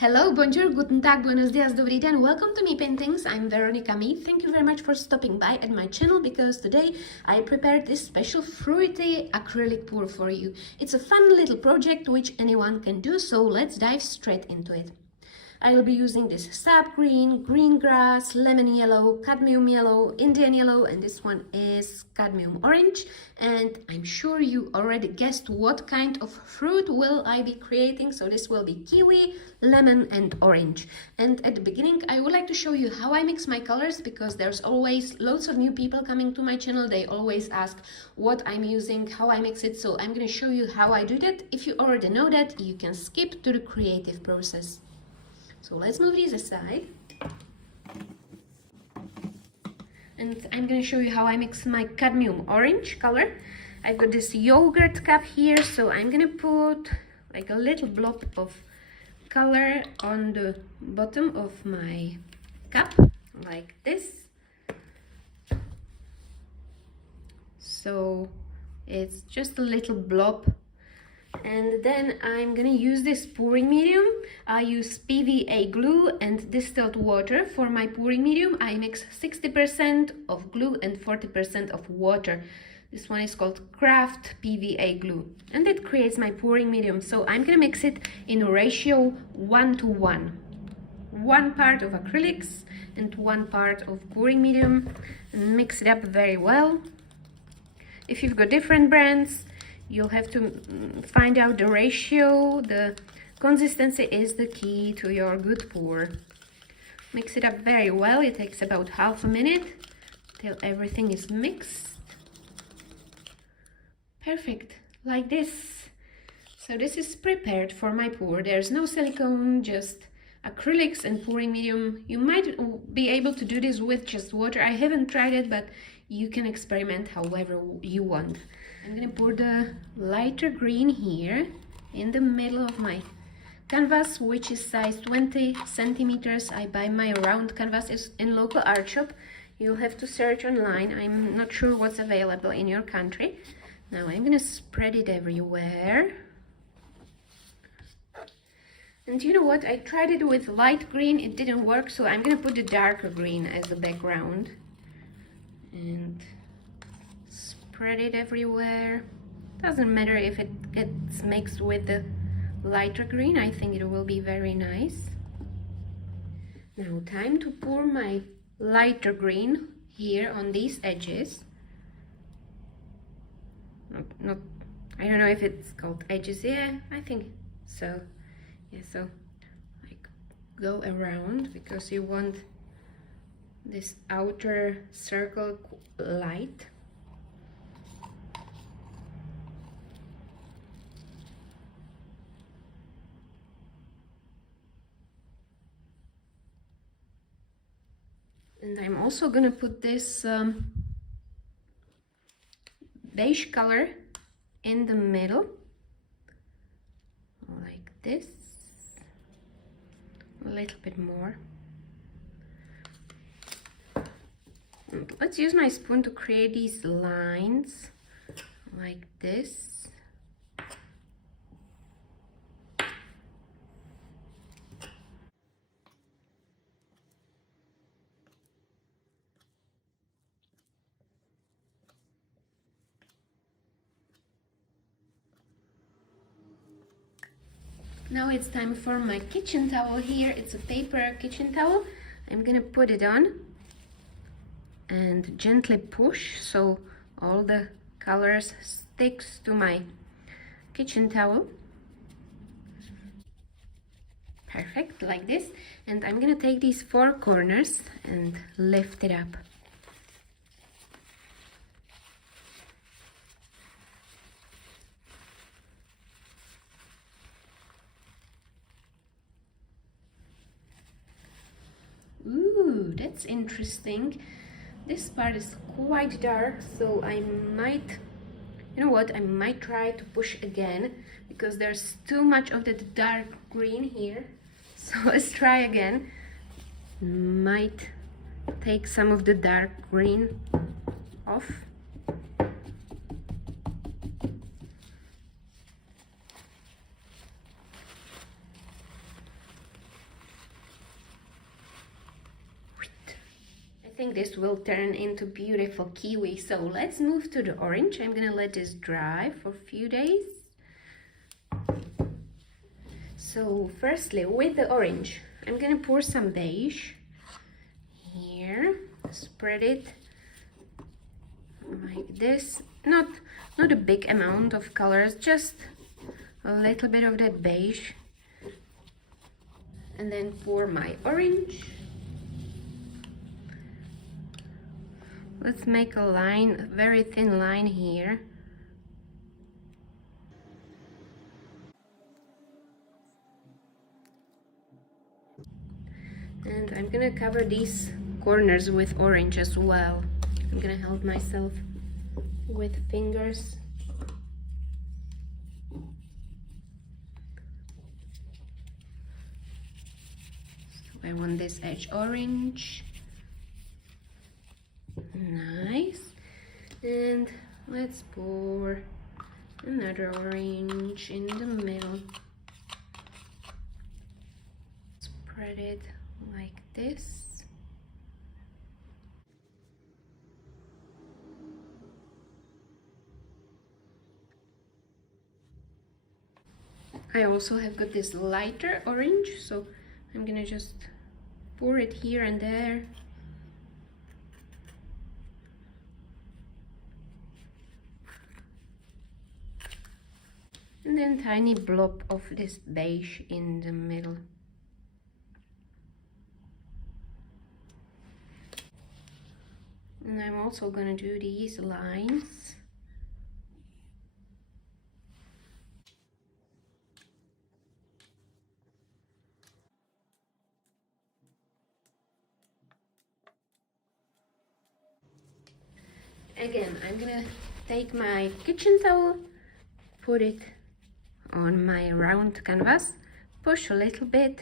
Hello, bonjour, guten tag, buenos dias, dobry den. Welcome to Mii Paintings. I'm Veronika Mikalova. Thank you very much for stopping by at my channel because today I prepared this special Früchte acrylic pour for you. It's a fun little project which anyone can do, so let's dive straight into it. I'll be using this sap green, green grass, lemon yellow, cadmium yellow, Indian yellow, and this one is cadmium orange. And I'm sure you already guessed what kind of fruit will I be creating. So this will be kiwi, lemon, and orange. And at the beginning, I would like to show you how I mix my colors because there's always lots of new people coming to my channel. They always ask what I'm using, how I mix it. So I'm going to show you how I do that. If you already know that, you can skip to the creative process. So let's move these aside. And I'm going to show you how I mix my cadmium orange color. I've got this yogurt cup here, so I'm going to put like a little blob of color on the bottom of my cup, like this. So it's just a little blob. And then I'm gonna use this pouring medium. I use PVA glue and distilled water. For my pouring medium, I mix 60% of glue and 40% of water. This one is called Craft PVA glue, and it creates my pouring medium. So I'm gonna mix it in a ratio 1:1. 1 part of acrylics and 1 part of pouring medium, and mix it up very well. If you've got different brands, you'll have to find out the ratio. The consistency is the key to your good pour. Mix it up very well. It takes about half a minute till everything is mixed. Perfect, like this. So this is prepared for my pour. There's no silicone, just acrylics and pouring medium. You might be able to do this with just water. I haven't tried it, but you can experiment however you want. I'm gonna pour the lighter green here in the middle of my canvas, which is size 20 centimeters. I buy my round canvases in local art shop. You'll have to search online. I'm not sure what's available in your country. Now I'm gonna spread it everywhere. And you know what? I tried it with light green. It didn't work, so I'm gonna put the darker green as the background. And spread it everywhere. Doesn't matter if it gets mixed with the lighter green. I think it will be very nice. Now time to pour my lighter green here on these edges. Not I don't know if it's called edges. Yeah, I think so. Yeah, so like go around because you want this outer circle light. And I'm also gonna put this beige color in the middle, like this, a little bit more. And let's use my spoon to create these lines, like this. Now it's time for my kitchen towel here. It's a paper kitchen towel. I'm gonna put it on and gently push so all the colors sticks to my kitchen towel. Perfect, like this. And I'm gonna take these 4 corners and lift it up. Ooh, that's interesting. This part is quite dark, so I might, you know what, I might try to push again because there's too much of the dark green here. So let's try again. Might take some of the dark green off. think this will turn into beautiful kiwi. So let's move to the orange. I'm gonna let this dry for a few days. So firstly, with the orange, I'm gonna pour some beige here, spread it like this. Not a big amount of colors, just a little bit of that beige. And then pour my orange. Let's make a line, a very thin line here. And I'm gonna cover these corners with orange as well. I'm gonna help myself with fingers. So I want this edge orange. Nice. And let's pour another orange in the middle. Spread it like this. I also have got this lighter orange, so I'm gonna just pour it here and there. And then tiny blob of this beige in the middle. And I'm also gonna do these lines. Again, I'm gonna take my kitchen towel, put it on my round canvas, push a little bit,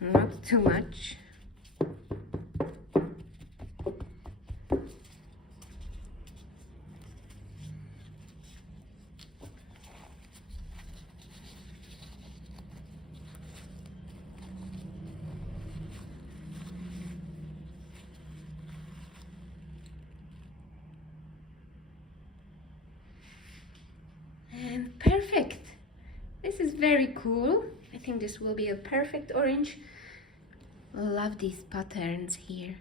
not too much. And perfect. This is very cool. I think this will be a perfect orange. Love these patterns here.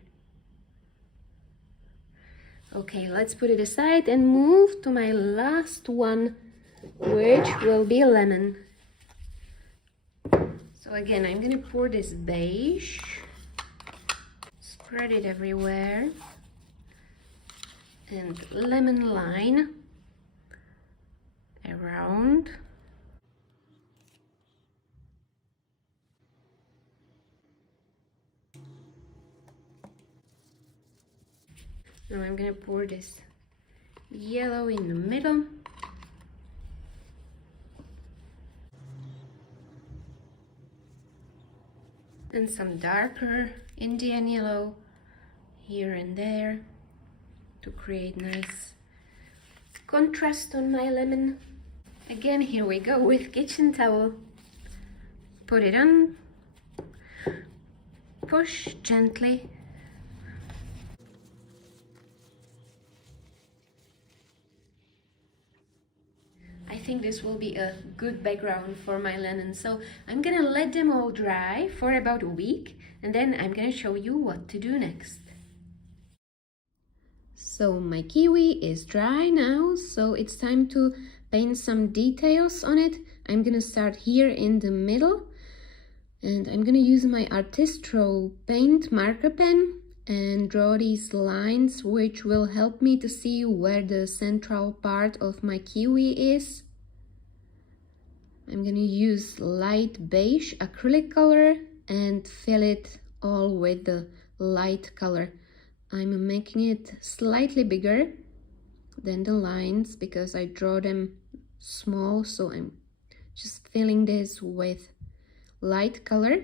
Okay, let's put it aside and move to my last one, which will be lemon. So again, I'm gonna pour this beige, spread it everywhere, and lemon line around. Now I'm gonna pour this yellow in the middle. And some darker Indian yellow here and there to create nice contrast on my lemon. Again, here we go with kitchen towel. Put it on, push gently. I think this will be a good background for my lemon, so I'm gonna let them all dry for about a week, and then I'm gonna show you what to do next. So my kiwi is dry now, so it's time to paint some details on it. I'm gonna start here in the middle, and I'm gonna use my Artistro paint marker pen and draw these lines, which will help me to see where the central part of my kiwi is. I'm gonna use light beige acrylic color and fill it all with the light color. I'm making it slightly bigger than the lines because I draw them small, so I'm just filling this with light color.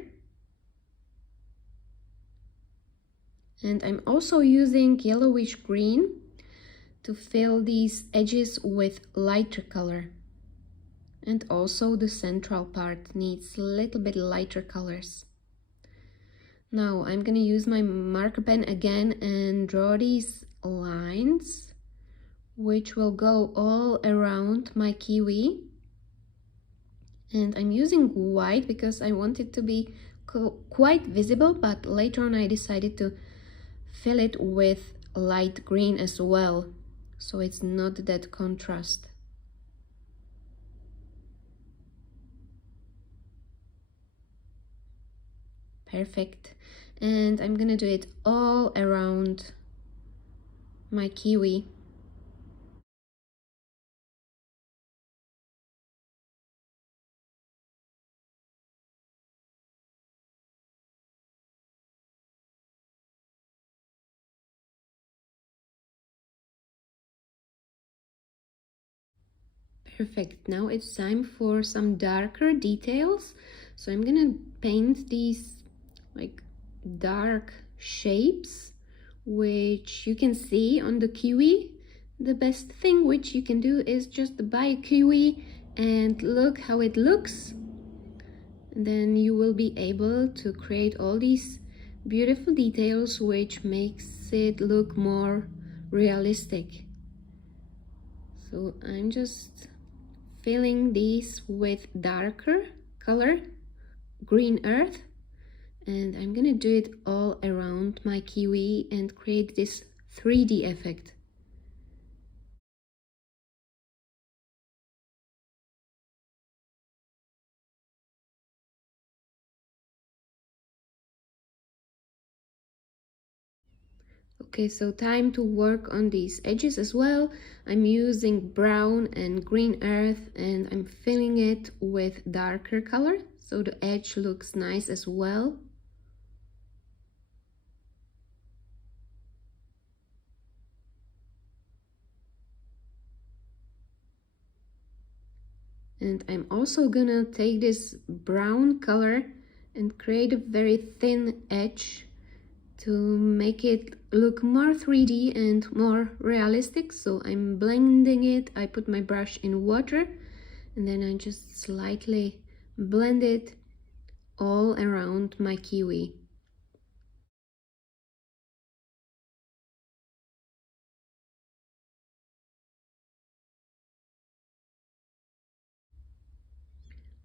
And I'm also using yellowish green to fill these edges with lighter color. And also the central part needs a little bit lighter colors. Now I'm gonna use my marker pen again and draw these lines, which will go all around my kiwi. And I'm using white because I want it to be quite visible, but later on I decided to fill it with light green as well, so it's not that contrast. Perfect. And I'm gonna do it all around my kiwi. Perfect. Now it's time for some darker details. So I'm gonna paint these like dark shapes, which you can see on the kiwi. The best thing which you can do is just buy a kiwi and look how it looks. And then you will be able to create all these beautiful details, which makes it look more realistic. So I'm just filling these with darker color, green earth, and I'm gonna do it all around my kiwi and create this 3D effect. Okay, so time to work on these edges as well. I'm using brown and green earth and I'm filling it with darker color so the edge looks nice as well. And I'm also gonna take this brown color and create a very thin edge to make it look more 3D and more realistic. So I'm blending it. I put my brush in water and then I just slightly blend it all around my kiwi.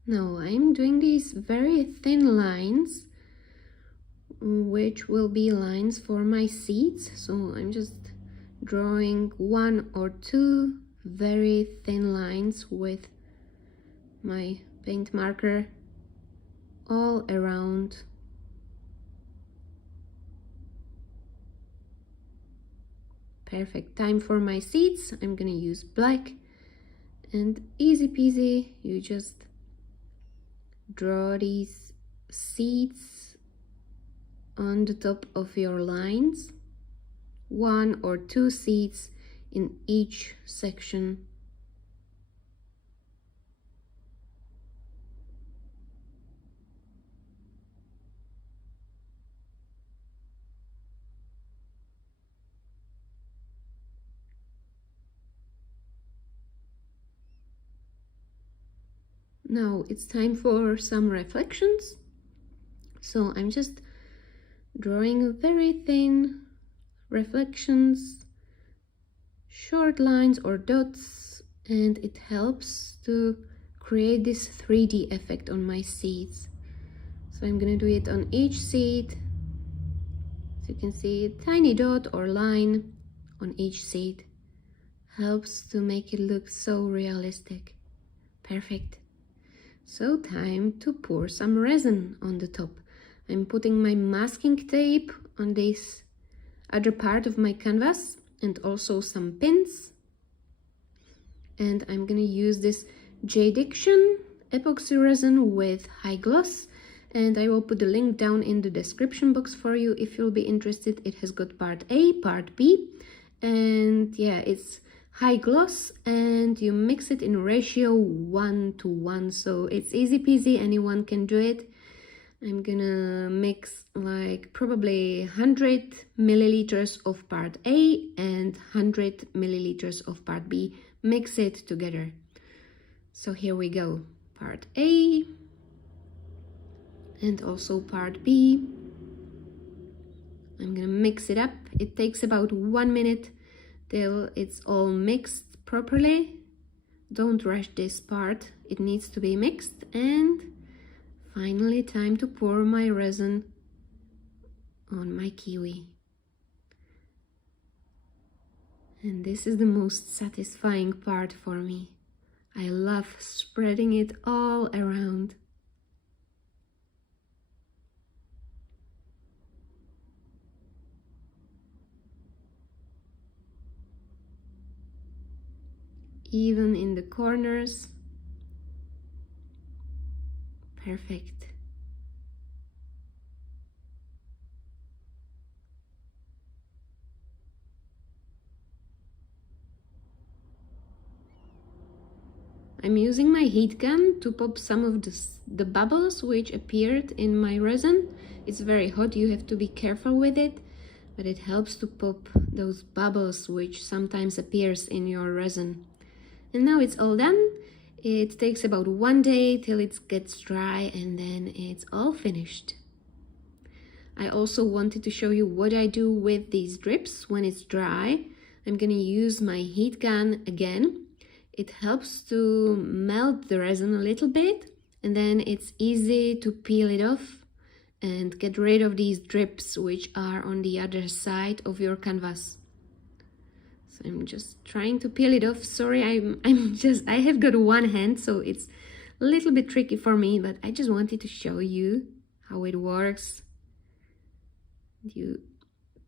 Now I'm doing these very thin lines, which will be lines for my seeds. So I'm just drawing 1 or 2 very thin lines with my paint marker all around. Perfect. Time for my seeds. I'm gonna use black and easy peasy, you just draw these seeds on the top of your lines, 1 or 2 seeds in each section. Now it's time for some reflections. So I'm just drawing very thin reflections, short lines or dots, and it helps to create this 3D effect on my seeds. So I'm gonna do it on each seed. So you can see a tiny dot or line on each seed. Helps to make it look so realistic. Perfect. So time to pour some resin on the top. I'm putting my masking tape on this other part of my canvas and also some pins. And I'm gonna use this J-Diction epoxy resin with high gloss, and I will put the link down in the description box for you if you'll be interested. It has got part A, part B, and yeah, it's high gloss and you mix it in ratio 1:1, so it's easy peasy, anyone can do it. I'm gonna mix like probably 100 milliliters of part A and 100 milliliters of part B. Mix it together. So here we go, part A and also part B. I'm gonna mix it up. It takes about 1 minute till it's all mixed properly. Don't rush this part, it needs to be mixed. And finally, time to pour my resin on my kiwi. And this is the most satisfying part for me. I love spreading it all around. Even in the corners. Perfect. I'm using my heat gun to pop some of the bubbles which appeared in my resin. It's very hot, you have to be careful with it, but it helps to pop those bubbles which sometimes appears in your resin. And now it's all done. It takes about 1 day till it gets dry, and then it's all finished. I also wanted to show you what I do with these drips when it's dry. I'm gonna use my heat gun again. It helps to melt the resin a little bit, and then it's easy to peel it off and get rid of these drips which are on the other side of your canvas. So I'm just trying to peel it off. Sorry, I have got one hand, so it's a little bit tricky for me, but I just wanted to show you how it works. You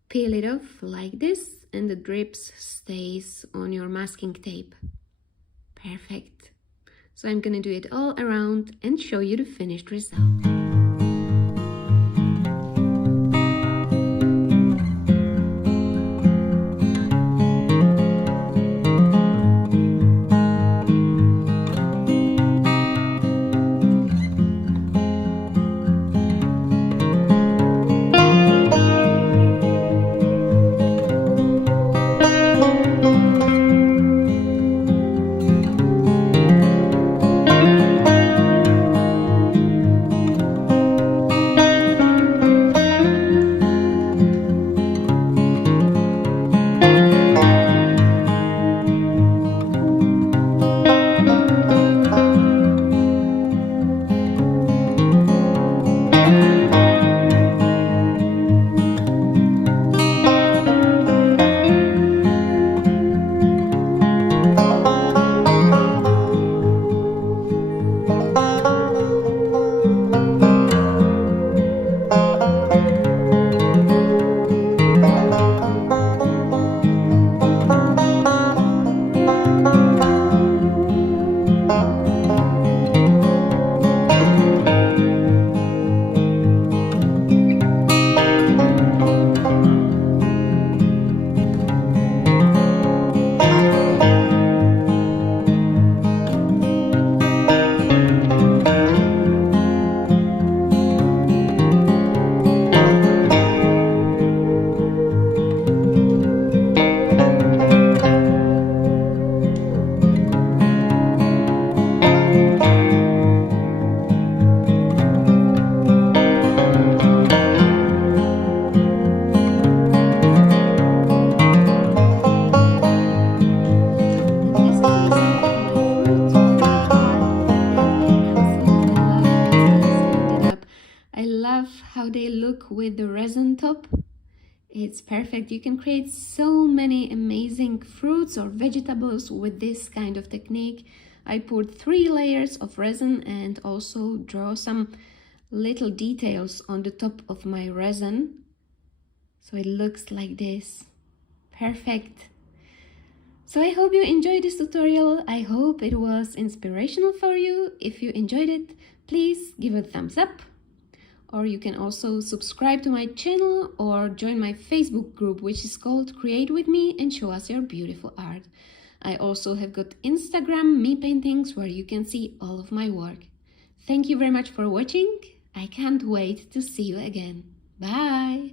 peel it off like this, and the drips stays on your masking tape. Perfect. So I'm gonna do it all around and show you the finished result. How they look with the resin top. It's perfect. You can create so many amazing fruits or vegetables with this kind of technique. I poured 3 layers of resin and also draw some little details on the top of my resin. So it looks like this. Perfect. So I hope you enjoyed this tutorial. I hope it was inspirational for you. If you enjoyed it, please give it a thumbs up. Or you can also subscribe to my channel or join my Facebook group, which is called Create With Me and Show Us Your Beautiful Art. I also have got Instagram, Mii Paintings, where you can see all of my work. Thank you very much for watching. I can't wait to see you again. Bye!